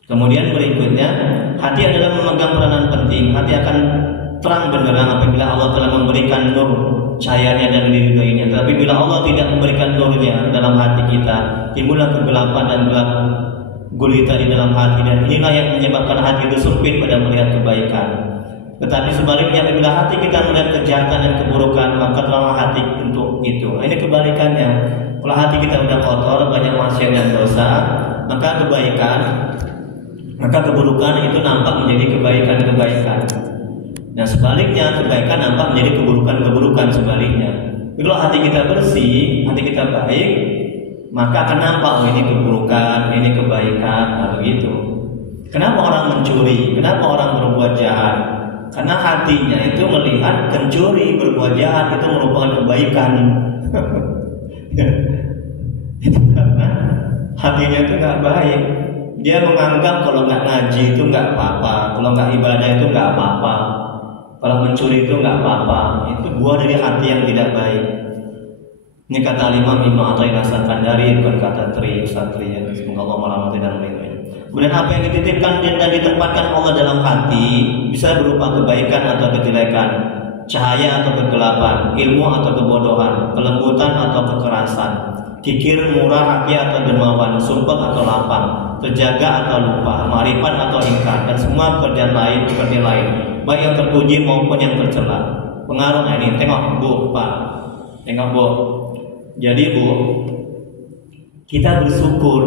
Kemudian berikutnya, hati adalah memegang peranan penting. Hati akan terang benderang apabila Allah telah memberikan nur cahayanya dan diridhoinya. Tapi bila Allah tidak memberikan nurnya dalam hati kita, timbullah kegelapan dan gelap gulita di dalam hati, dan inilah yang menyebabkan hati itu sempit pada melihat kebaikan. Tetapi sebaliknya, apabila hati kita melihat kejahatan dan keburukan, maka teranglah hati untuk itu. Ini kebalikannya. Kalau hati kita sudah kotor, banyak maksiat dan dosa, maka keburukan itu nampak menjadi kebaikan-kebaikan. Nah sebaliknya, kebaikan nampak menjadi keburukan-keburukan sebaliknya. Kalau hati kita bersih, hati kita baik, maka akan nampak ini keburukan, ini kebaikan, nah begitu. Kenapa orang mencuri? Kenapa orang berbuat jahat? Karena hatinya itu melihat pencuri berbuat jahat itu merupakan kebaikan. Itu karena hatinya itu nggak baik. Dia menganggap kalau nggak ngaji itu nggak apa-apa, kalau nggak ibadah itu nggak apa-apa, kalau mencuri itu nggak apa-apa. Itu buah dari hati yang tidak baik. Ini kata Imam Ibnu Athaillah As-Sakandari, bukan kata Satria. Semoga Allah merahmati dan melindungi. Kemudian apa yang dititipkan dan ditempatkan Allah dalam hati bisa berupa kebaikan atau kejelekan, cahaya atau kegelapan, ilmu atau kebodohan, kelembutan atau kekerasan, kikir, murah, hati atau dermawan, sumpah atau lapang, terjaga atau lupa, ma'rifat atau ingkar, dan semua pekerjaan lain, baik yang terpuji maupun yang tercela. Pengaruhnya ini, tengok Bu, Pak, tengok Bu. Jadi Bu, kita bersyukur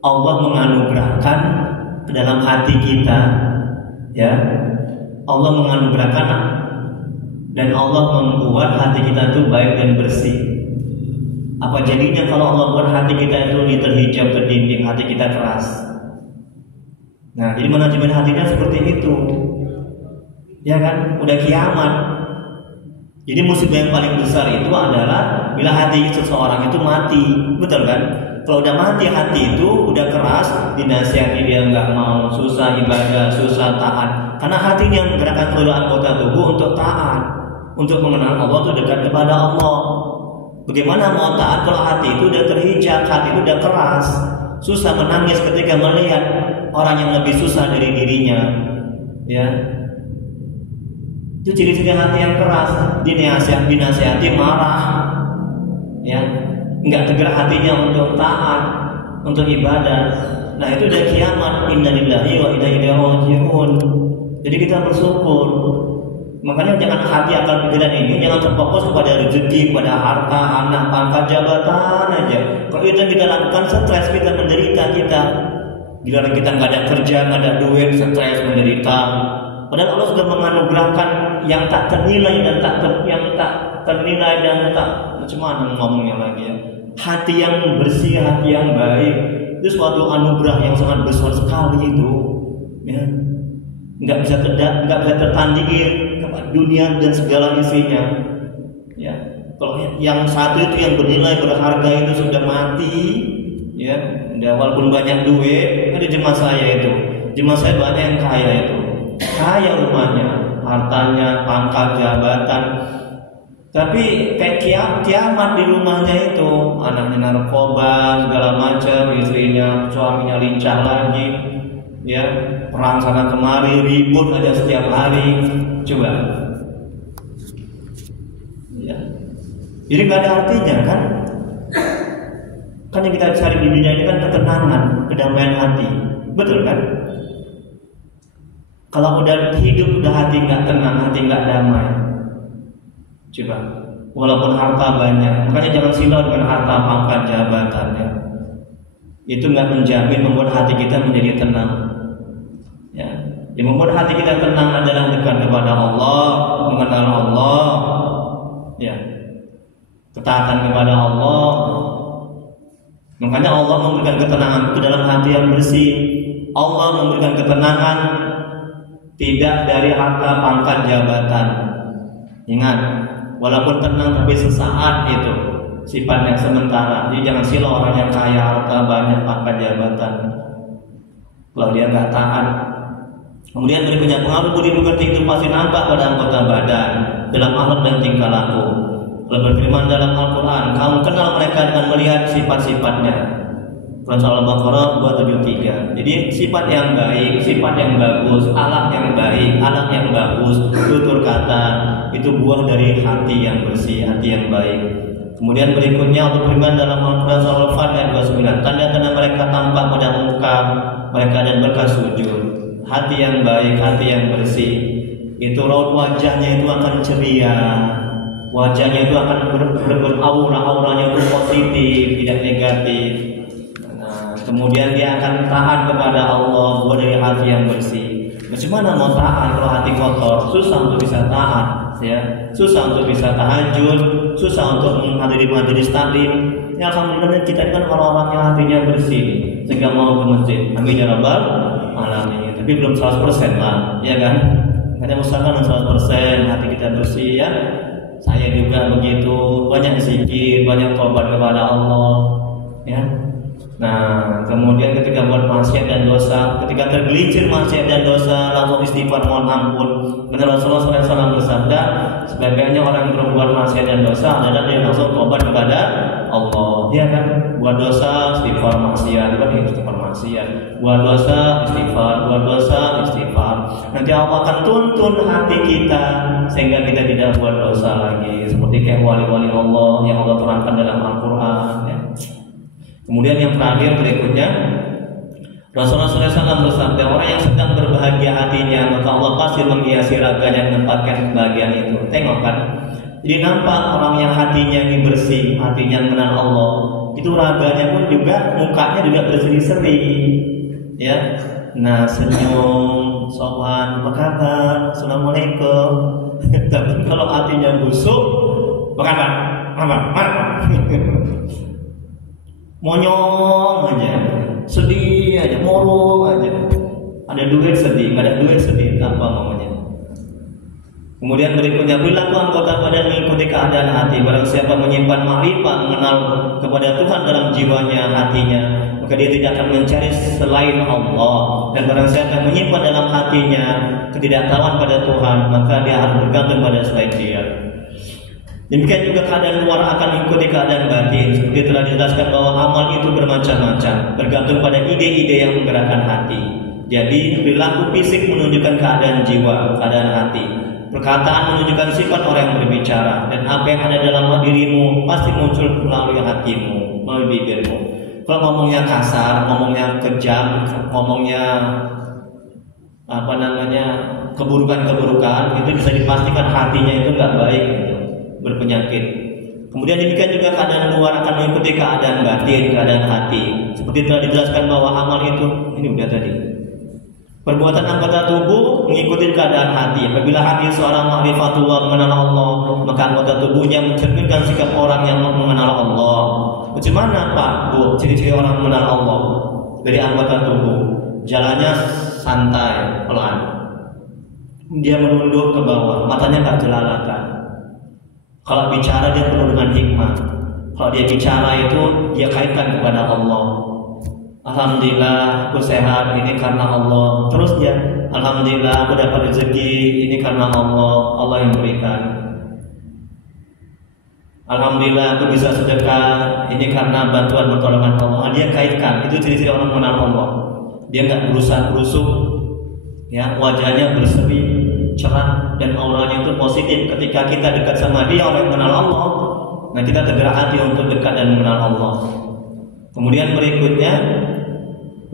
Allah menganugerahkan ke dalam hati kita, ya. Allah menganugerahkan dan Allah membuat hati kita itu baik dan bersih. Apa jadinya kalau Allah buat hati kita itu terhijab, terdinding, hati kita keras? Nah, jadi manajemen hatinya seperti itu, ya kan? Udah kiamat. Jadi musibah yang paling besar itu adalah bila hati seseorang itu mati, betul kan? Kalau udah mati hati itu udah keras, dinasihati dia nggak mau, susah ibadah, susah taat. Karena hatinya yang menggerakkan seluruh anggota tubuh untuk taat, untuk mengenal Allah, itu dekat kepada Allah. Bagaimana mau taat kalau hati itu udah terhijab, hati itu udah keras, susah menangis ketika melihat orang yang lebih susah dari dirinya, ya. Itu ciri-ciri hati yang keras. Dinasihati marah, ya, nggak tergerak hatinya untuk taat, untuk ibadah. Nah itu udah kiamat. Inna lillahi wa inna ilaihi raji'un. Jadi kita bersyukur. Makanya jangan hati akal pikiran ini jangan terfokus kepada rezeki, pada harta, anak, pangkat, jabatan aja. Kalau itu kita lakukan, stres, kita menderita kita. Bila kita nggak ada kerja, nggak ada duit, stres, menderita. Padahal Allah sudah menganugerahkan yang tak ternilai dan yang tak ternilai dan tak, macam mana ngomongnya lagi ya, hati yang bersih, hati yang baik, Itu suatu anugerah yang sangat besar sekali itu, ya. Nggak bisa tertandingi dunia dan segala isinya, ya. Kalau yang satu itu yang bernilai berharga itu sudah mati, ya. Walaupun banyak duit, ada jemaah saya itu, jemaah saya banyak yang kaya itu, kaya rumahnya, hartanya, pangkat, jabatan. Tapi kayak kiamat di rumahnya itu, anaknya narkoba segala macam, istrinya, suaminya lincah lagi, ya, perang sana kemari, ribut aja setiap hari, coba, ya. Jadi nggak ada artinya kan? Kan yang kita cari di dunia ini kan ketenangan, kedamaian hati, betul kan? Kalau udah hidup udah hati nggak tenang, hati nggak damai. Coba, walaupun harta banyak, makanya jangan silau dengan harta, pangkat, jabatannya. Itu nggak menjamin membuat hati kita menjadi tenang. Ya, yang membuat hati kita tenang adalah dekat kepada Allah, mengenal Allah, ya, ketaatan kepada Allah. Makanya Allah memberikan ketenangan ke dalam hati yang bersih. Allah memberikan ketenangan tidak dari harta, pangkat, jabatan. Ingat, walaupun tenang tapi sesaat itu sifatnya sementara. Jadi jangan silau orang yang kaya, harta banyak, pangkat, jabatan, kalau dia nggak taat. Kemudian berikutnya, pengaruh budi pekerti itu pasti nampak pada anggota badan, dalam akhlak dan tingkah laku. Allah berfirman dalam Al-Quran, kamu kenal mereka dengan melihat sifat-sifatnya. Quran Surah Al-Baqarah 273. Jadi sifat yang baik, sifat yang bagus, akhlak yang baik, akhlak yang bagus, tutur kata, itu buah dari hati yang bersih, hati yang baik. Kemudian berikutnya Allah berfirman dalam Al-Quran Surah Al-Fat ayat 29, tanda-tanda mereka tampak pada muka mereka dan berkah sujud. Hati yang baik, hati yang bersih, itu raut wajahnya itu akan ceria, wajahnya itu akan auranya itu positif, tidak negatif. Nah, kemudian dia akan taat kepada Allah, buah dari hati yang bersih. Bagaimana mau taat kalau hati kotor? Susah untuk bisa taat, ya. Susah untuk bisa tahajud, susah untuk menghadiri majelis taklim. Ya alhamdulillah kita kan orang-orang yang hatinya bersih, sehingga mau ke masjid. Amin ya rabbal alamin. Tapi belum 100% lah, ya kan? Ada usahakan 100% hati kita bersih, ya. Saya juga begitu, banyak zikir, banyak tobat kepada Allah, ya. Nah, kemudian ketika buat maksiat dan dosa, ketika tergelincir maksiat dan dosa, langsung istighfar mohon ampun. Benar Rasulullah SAW bersabda, sebaiknya orang yang berbuat maksiat dan dosa adalah dia langsung tobat kepada Allah, ya kan? Buat dosa istighfar maksiat, bukan istighfar maksiat. Buat dosa istighfar, buat dosa istighfar. Nanti Allah akan tuntun hati kita sehingga kita tidak buat dosa lagi. Seperti kayak wali-wali Allah yang Allah terangkan dalam Al-Quran, ya. Kemudian yang terakhir berikutnya, Rasulullah SAW bersabda, orang yang sedang berbahagia hatinya, maka Allah pasti menghiasi raganya menempatkan kebahagiaan itu. Tengok kan, jadi nampak orang yang hatinya ini bersih, hatinya mengenal Allah, itu raganya pun juga, mukanya juga berseri-seri, ya. Nah, senyum, sopan, apa kabar, assalamualaikum. Tapi kalau hatinya busuk, apa kabar? Monyong aja, sedih aja, murung aja. Ada duit sedih, nggak ada duit sedih, apa namanya? Kemudian berikutnya, perilaku anggota badan mengikuti keadaan hati. Barang siapa menyimpan makrifat, mengenal kepada Tuhan dalam jiwanya, hatinya, maka dia tidak akan mencari selain Allah. Dan barang siapa menyimpan dalam hatinya ketidaktahuan pada Tuhan, maka dia harus bergantung pada selain Dia. Demikian juga keadaan luar akan mengikuti keadaan batin. Seperti telah dijelaskan bahwa amal itu bermacam-macam, bergantung pada ide-ide yang menggerakkan hati. Jadi perilaku fisik menunjukkan keadaan jiwa, keadaan hati. Perkataan menunjukkan sifat orang yang berbicara. Dan apa yang ada dalam dirimu pasti muncul melalui hatimu, melalui bibirmu. Kalau ngomongnya kasar, ngomongnya kejam, ngomongnya keburukan-keburukan, itu bisa dipastikan hatinya itu nggak baik, gitu, berpenyakit. Kemudian demikian juga keadaan luar akan mengikuti keadaan batin, keadaan hati. Seperti telah dijelaskan bahwa amal itu, ini udah tadi. Perbuatan anggota tubuh mengikuti keadaan hati. Apabila hati seorang ma'rifatullah mengenal Allah, maka anggota tubuhnya mencerminkan sikap orang yang mengenal Allah. Bagaimana Pak, Bu, ciri-ciri orang mengenal Allah? Dari anggota tubuh, jalannya santai, pelan. Dia menunduk ke bawah, matanya nggak jelalatan. Kalau bicara dia penuh dengan hikmah. Kalau dia bicara itu dia kaitkan kepada Allah. Alhamdulillah aku sehat, ini karena Allah. Terus dia, alhamdulillah aku dapat rezeki, ini karena Allah, Allah yang berikan. Alhamdulillah aku bisa sedekah, ini karena bantuan pertolongan Allah. Dia kaitkan, itu ciri-ciri orang mengenal Allah. Dia nggak berusaha berusuk, ya, wajahnya berseri, cerah, dan auranya itu positif. Ketika kita dekat sama dia, orang yang mengenal Allah, nah kita tergerak hati untuk dekat dan mengenal Allah. Kemudian berikutnya,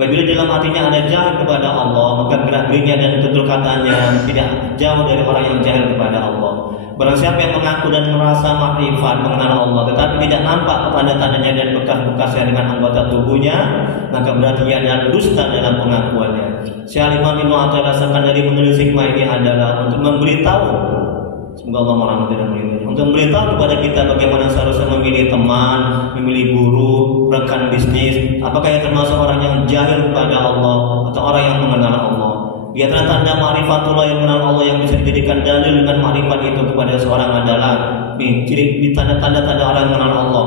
apabila dalam hatinya ada jahil kepada Allah, maka gerak geriknya dan tutur katanya tidak jauh dari orang yang jahil kepada Allah. Barang siapa yang mengaku dan merasa makrifat mengenal Allah, tetapi tidak nampak tanda-tandanya dan bekas-bekasnya dengan anggota tubuhnya, maka berarti ia adalah dusta dalam pengakuannya. Syekh Imam Ibnu Athaillah rasakan dari menulis hikmah ini adalah untuk memberitahu, semoga Allah merahmati dan melindungi, untuk memberitahu kepada kita bagaimana seharusnya memilih teman, memilih guru, rekan bisnis. Apakah ia termasuk orang yang jahil kepada Allah atau orang yang mengenal Allah? Dia tanda ma'rifatullah yang mengenal Allah yang bisa dijadikan dalil dengan ma'rifat itu kepada seorang adalah ciri tanda-tanda orang yang mengenal Allah.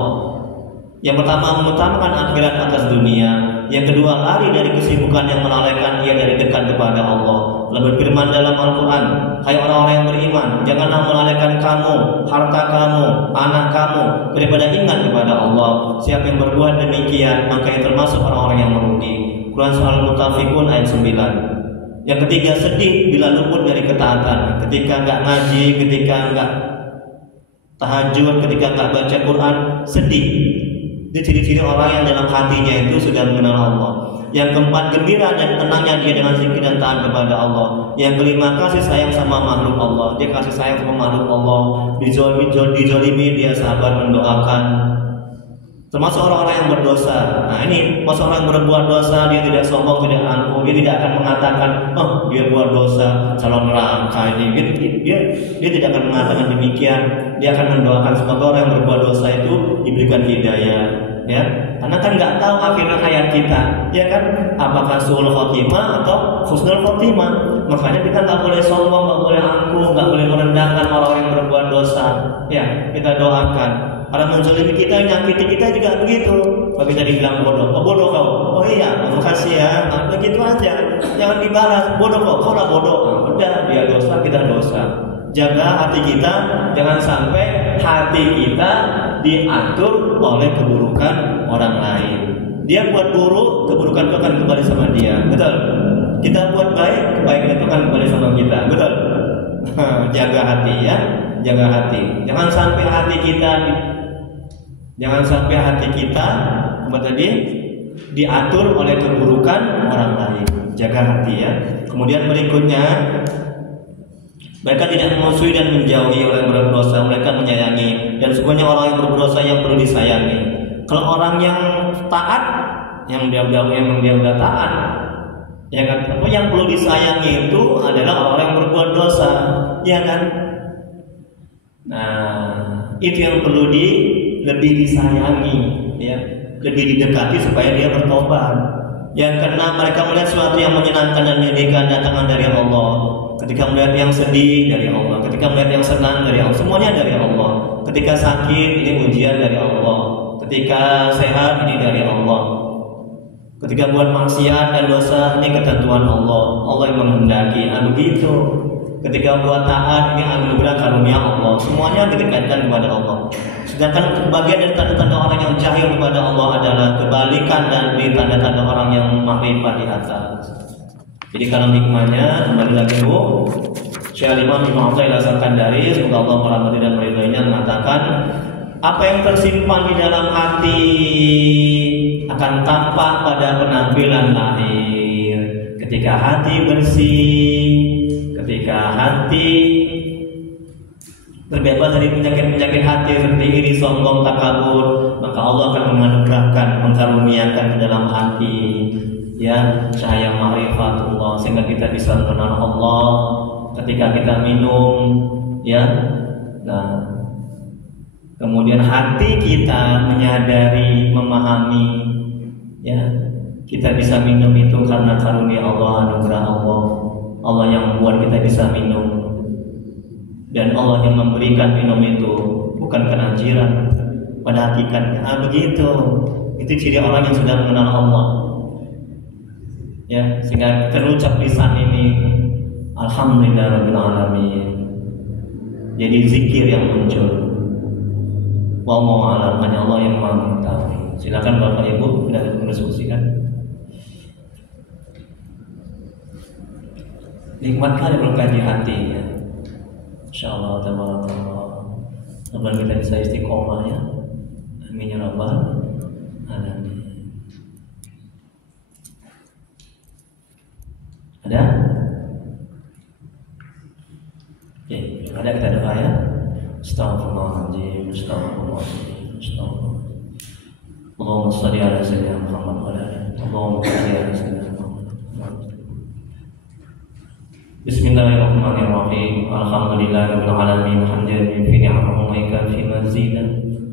Yang pertama, mengutamakan akhirat atas dunia. Yang kedua, lari dari kesibukan yang melalaikan ia dari dekat kepada Allah. Allah berfirman dalam Al-Quran, hai orang-orang yang beriman, janganlah melalaikan kamu, harta kamu, anak kamu daripada ingat kepada Allah. Siapa yang berbuat demikian, maka ia termasuk orang-orang yang merugi. Quran Surah Al-Mutafikun ayat 9. Yang ketiga, sedih bila luput dari ketaatan. Ketika enggak ngaji, ketika enggak tahajud, ketika enggak baca Quran, sedih. Itu ciri-ciri orang yang dalam hatinya itu sudah mengenal Allah. Yang keempat, gembira dan tenangnya dia dengan zikir dan taat kepada Allah. Yang kelima, kasih sayang sama makhluk Allah. Dia kasih sayang sama makhluk Allah. Dijolimi dia sabar mendoakan. Termasuk orang-orang yang berdosa. Nah ini, masuk orang berbuat dosa, dia tidak sombong, tidak angkuh, dia tidak akan mengatakan, oh dia buat dosa, calon neraka ini. Dia tidak akan mengatakan demikian. Dia akan mendoakan semoga orang yang berbuat dosa itu diberikan hidayah. Ya, karena kan nggak tahu akhir hayat kita, ya kan? Apakah suul khotimah atau husnul khotimah? Makanya kita nggak boleh sombong, nggak boleh angkuh, nggak boleh merendahkan orang yang berbuat dosa. Ya, kita doakan. Orang menzalimi kita, nyakiti kita juga begitu. Kalau kita dibilang bodoh, oh bodoh kau, oh iya, makasih ya, nah, begitu aja. Jangan dibalas, bodoh kau lah bodoh. Udah, dia dosa, kita dosa. Jaga hati kita, jangan sampai hati kita diatur oleh keburukan orang lain. Dia buat buruk, keburukan itu akan kembali sama dia, betul? Kita buat baik, kebaikan itu akan kembali sama kita, betul? Jaga hati ya, jaga hati. Jangan sampai hati kita apa tadi diatur oleh keburukan orang lain. Jaga hati ya. Kemudian berikutnya, mereka tidak memusuhi dan menjauhi orang yang berdosa, mereka menyayangi. Dan sebenarnya orang yang berdosa yang perlu disayangi. Kalau orang yang taat, yang dia udah taat, ya kan? Apa yang perlu disayangi itu adalah orang yang berbuat dosa, ya kan? Nah, itu yang perlu lebih disayangi, ya, lebih didekati supaya dia bertobat. Yang keenam, mereka melihat sesuatu yang menyenangkan dan menyedihkan datangnya dari Allah. Ketika melihat yang sedih dari Allah, ketika melihat yang senang dari Allah, semuanya dari Allah. Ketika sakit, ini ujian dari Allah. Ketika sehat, ini dari Allah. Ketika buat maksiat dan dosa, ini ketentuan Allah. Allah yang menghendaki, begitu. Ketika buat taat, ini anugerah karunia Allah. Semuanya didekatkan kepada Allah. Sedangkan bagian dari tanda-tanda orang yang jahil kepada Allah adalah kebalikan dari tanda-tanda orang yang makrifat di atas. Jadi kalau hikmahnya kembali lagi Bu, Syekh Imam Ibnu Athaillah As-Sakandari, semoga Allah merahmati dan meridhoinya, mengatakan apa yang tersimpan di dalam hati akan tampak pada penampilan lahir. Ketika hati bersih, ketika hati terbebas dari penyakit-penyakit hati seperti iri, sombong, takabur, maka Allah akan menganugerahkan, mengkaruniakan ke dalam hati ya cahaya ma'rifatullah, sehingga kita bisa mengenal Allah ketika kita minum, ya. Nah, kemudian hati kita menyadari, memahami, ya, kita bisa minum itu karena karunia Allah, anugerah Allah. Allah yang membuat kita bisa minum, dan Allah yang memberikan minum itu bukan karena jiran pada hakikatnya. Begitu. Itu ciri orang yang sudah mengenal Allah. Ya, sehingga terucap lisan ini alhamdulillahirabbil alamin. Jadi zikir yang muncul. Wallahu a'lam, hanya Allah yang mengetahui. Silakan Bapak Ibu dan berdiskusikan. Nikmat kali berkaji hati, ya. Insyaallah tabarakallah. Semoga kita bisa istiqomah, ya. Amin ya rabbal alamin. Ada? Oke, ada, kita doa, ya. Astaghfirullahaladzim, astaghfirullahaladzim, astaghfirullah. Allahumma shalli ala sayyidina Muhammad wa ala alihi. Allahumma shalli ala sayyidina Muhammad. Bismillahirrahmanirrahim. Alhamdulillahirabbil alamin. Hamdan fi ni'amihi wa yakfi mazidan.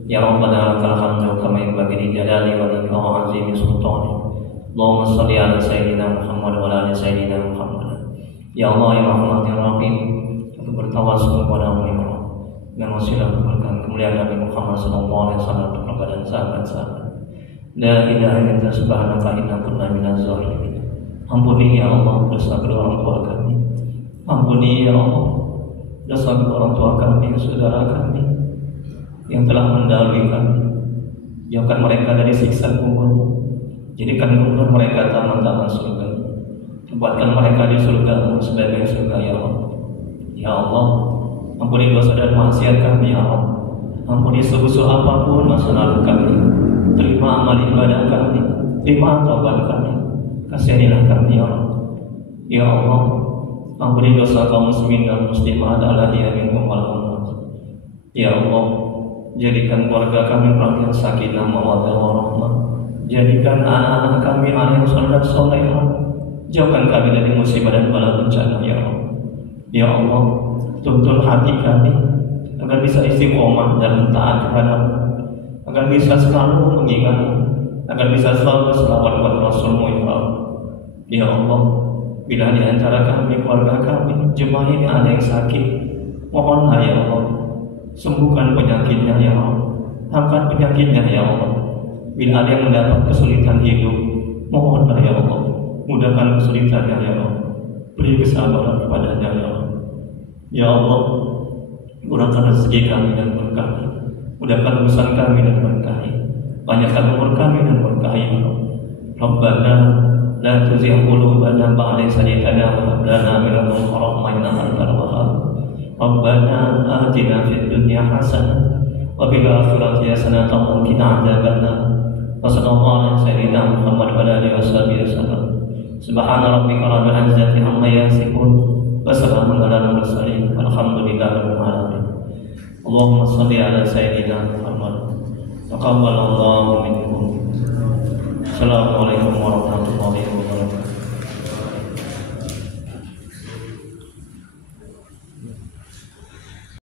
Ya Rabbana lakal hamdu kama yanbaghi li jalali wajhika wa 'azimi sultani. Allahumma shalli ala sayyidina Muhammad wa ala ali sayyidina Muhammad. Ya Allah ya Rahman ya Rahim, aku bertawassul kepada-Mu ya Allah, dengan wasilah kemuliaan Nabi Muhammad sallallahu alaihi wasallam dan sahabat-sahabat. La ilaha illa anta subhanaka inna kunna minaz zalimin. Ampuni ya Allah dosa kedua orang tua kami. Ampuni ya Allah dosa kedua orang tua kami, saudara kami yang telah mendahului kami. Jauhkan mereka dari siksa kubur. Jadikan kubur mereka taman-taman surga. Buatkan mereka di surga sebagai surga ya Allah. Ya Allah, ampuni dosa dan maksiat kami ya Allah. Ampuni sebesar apapun masa lalu kami. Terima amal ibadah kami, terima taubat kami. Kasihanilah kami ya Allah. Ya Allah, ampuni dosa kaum muslimin dan muslimat alladzi minhum wal amwat. Ya Allah, jadikan keluarga kami keluarga sakinah mawaddah warahmah. Jadikan anak-anak kami anak yang saleh salehah. Jauhkan kami dari musibah dan bala bencana ya Allah. Ya Allah, tuntun hati kami agar bisa istiqomah dan taat kepada-Mu, agar bisa selalu mengingat-Mu, agar bisa selalu selawat kepada Rasul-Mu ya Allah. Ya Allah, bila di antara kami, keluarga kami, jemaah ini ada yang sakit, mohonlah ya Allah, sembuhkan penyakitnya ya Allah, angkat penyakitnya ya Allah. Bila ada yang mendapat kesulitan hidup, mohonlah ya Allah, mudahkan kesulitannya ya Allah, beri kesabaran kepadanya ya Allah. Ya Allah, murahkan rezeki kami dan berkahi, mudahkan urusan kami dan berkahi, banyakkan umur kami dan berkahi ya Allah. Rabbana la tuzigh qulubana ba'da idh hadaytana wa hab lana min ladunka rahmah innaka antal wahhab. Rabbana atina fid dunya hasanah wa fil akhirati hasanah wa qina adzabannar. Wa sallallahu ala sayyidina Muhammad wa ala alihi wasallam. Subhana rabbika rabbil izzati amma yasifun wa salamun alal mursalin walhamdulillahi rabbil alamin. Allahumma shalli ala sayyidina Muhammad. Taqabbalallahu minkum. Assalamualaikum warahmatullahi wabarakatuh.